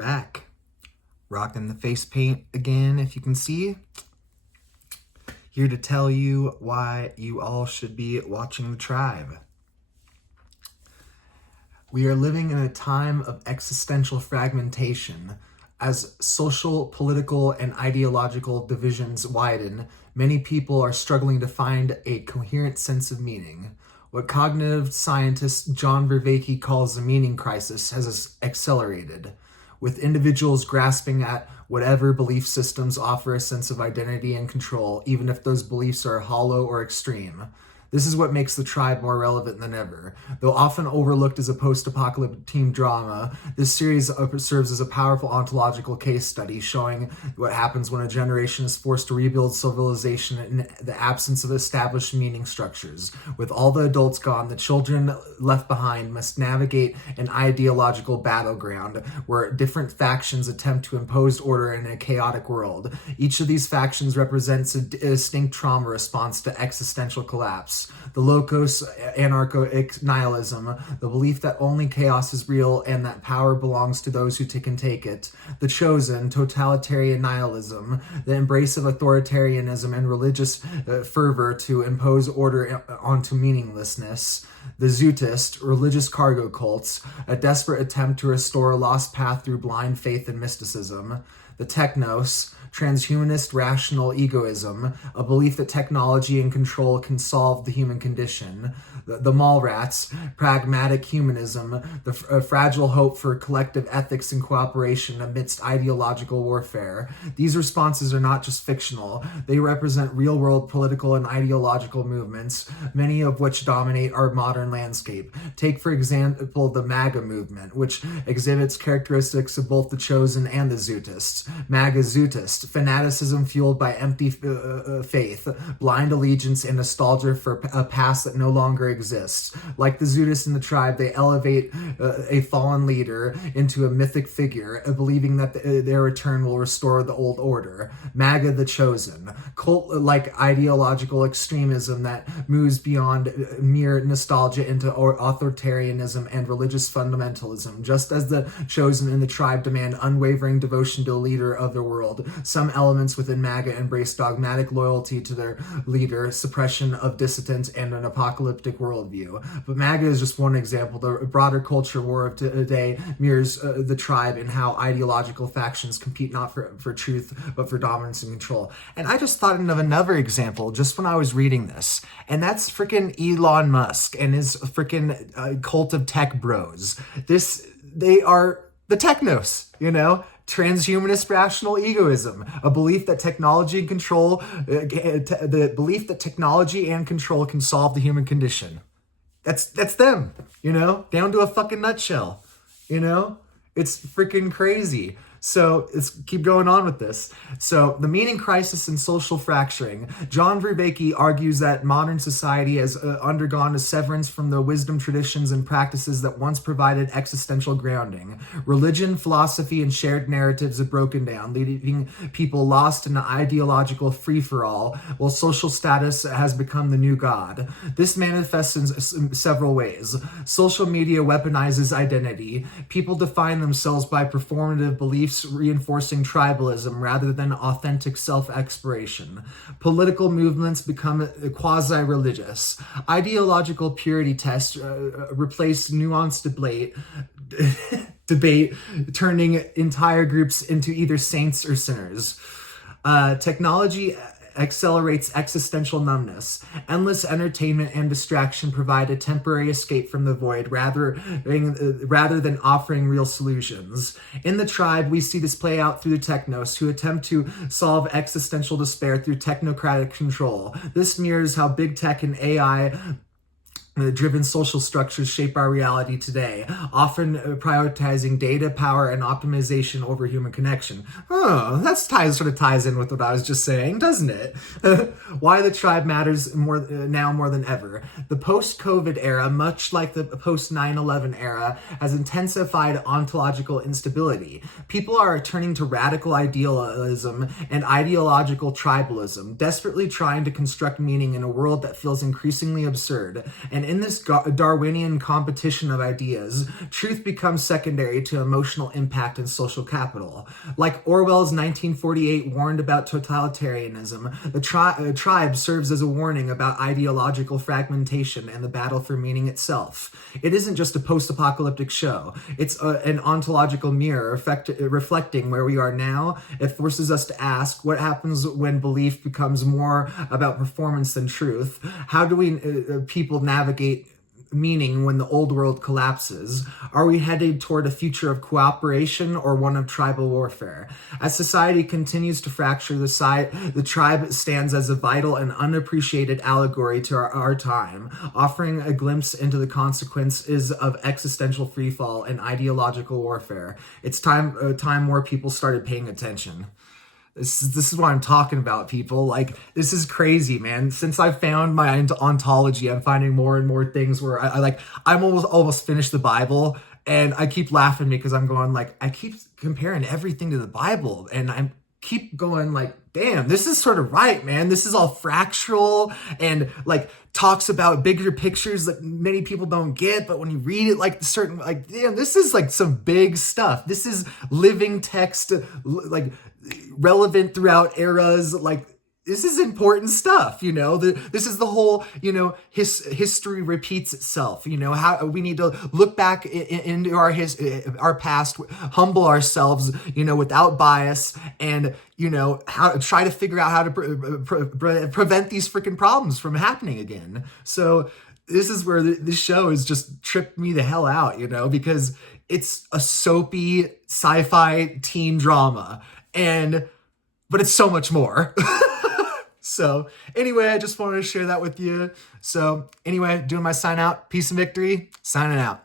back. Rocking the face paint again, if you can see. Here to tell you why you all should be watching The Tribe. We are living in a time of existential fragmentation. As social, political, and ideological divisions widen, many people are struggling to find a coherent sense of meaning. What cognitive scientist John Vervaeke calls the meaning crisis has accelerated, with individuals grasping at whatever belief systems offer a sense of identity and control, even if those beliefs are hollow or extreme. This is what makes The Tribe more relevant than ever. Though often overlooked as a post-apocalyptic teen drama, this series serves as a powerful ontological case study showing what happens when a generation is forced to rebuild civilization in the absence of established meaning structures. With all the adults gone, the children left behind must navigate an ideological battleground where different factions attempt to impose order in a chaotic world. Each of these factions represents a distinct trauma response to existential collapse. The locos, anarcho-nihilism, the belief that only chaos is real and that power belongs to those who can take it. The chosen, totalitarian nihilism, the embrace of authoritarianism and religious fervor to impose order onto meaninglessness. The Zootist, religious cargo cults, a desperate attempt to restore a lost path through blind faith and mysticism. The Technos, transhumanist rational egoism, a belief that technology and control can solve the human condition. The Mallrats, pragmatic humanism, the fragile hope for collective ethics and cooperation amidst ideological warfare. These responses are not just fictional. They represent real-world political and ideological movements, many of which dominate our modern landscape. Take, for example, the MAGA movement, which exhibits characteristics of both the chosen and the Zootists. MAGA Zootist, fanaticism fueled by empty faith, blind allegiance, and nostalgia for a past that no longer exists. Like the Zootists in The Tribe, they elevate a fallen leader into a mythic figure, believing that their return will restore the old order. MAGA the Chosen, cult-like ideological extremism that moves beyond mere nostalgia into authoritarianism and religious fundamentalism. Just as the Chosen in The Tribe demand unwavering devotion to a leader of the world, some elements within MAGA embrace dogmatic loyalty to their leader, suppression of dissident, and an apocalyptic worldview. But MAGA is just one example. The broader culture war of today mirrors The Tribe in how ideological factions compete not for truth, but for dominance and control. And I just thought of another example just when I was reading this, and that's freaking Elon Musk and his freaking cult of tech bros. They are the technos, transhumanist rational egoism, a belief that technology and control, the belief that technology and control can solve the human condition. That's them, down to a fucking nutshell, It's freaking crazy. So let's keep going on with this. So the meaning crisis and social fracturing. John Vervaeke argues that modern society has undergone a severance from the wisdom traditions and practices that once provided existential grounding. Religion, philosophy, and shared narratives have broken down, leaving people lost in an ideological free-for-all, while social status has become the new god. This manifests in several ways. Social media weaponizes identity. People define themselves by performative beliefs, reinforcing tribalism rather than authentic self-exploration. Political movements become quasi-religious. Ideological purity tests replace nuanced debate, turning entire groups into either saints or sinners. Technology accelerates existential numbness. Endless entertainment and distraction provide a temporary escape from the void rather than offering real solutions. In The Tribe, we see this play out through the technos, who attempt to solve existential despair through technocratic control. This mirrors how big tech and AI driven social structures shape our reality today, often prioritizing data, power, and optimization over human connection. That sort of ties in with what I was just saying, doesn't it? Why The Tribe matters now more than ever. The post-COVID era, much like the post-9/11 era, has intensified ontological instability. People are turning to radical idealism and ideological tribalism, desperately trying to construct meaning in a world that feels increasingly absurd. And And in this Darwinian competition of ideas, truth becomes secondary to emotional impact and social capital. Like Orwell's 1948 warned about totalitarianism, the tribe serves as a warning about ideological fragmentation and the battle for meaning itself. It isn't just a post-apocalyptic show. It's an ontological mirror reflecting where we are now. It forces us to ask what happens when belief becomes more about performance than truth. How do we people navigate meaning when the old world collapses? Are we headed toward a future of cooperation or one of tribal warfare? As society continues to fracture, the tribe stands as a vital and unappreciated allegory to our time, offering a glimpse into the consequences of existential freefall and ideological warfare. It's time more people started paying attention. This is what I'm talking about, people. Like, this is crazy, man. Since I found my ontology, I'm finding more and more things where I'm almost finished the Bible, and I keep laughing because I'm going like, I keep comparing everything to the Bible, and I keep going like, damn, this is sort of right, man. This is all fractal and like talks about bigger pictures that many people don't get, but when you read it, like certain, like, damn, this is like some big stuff. This is living text, like relevant throughout eras. Like, this is important stuff, you know. This is the whole, you know, history repeats itself. You know, how we need to look back into our past, humble ourselves, you know, without bias, and you know, how try to figure out how to prevent these freaking problems from happening again. So this is where this show has just tripped me the hell out, you know, because it's a soapy sci-fi teen drama, but it's so much more. So anyway, I just wanted to share that with you. So anyway, doing my sign out. Peace and victory. Signing out.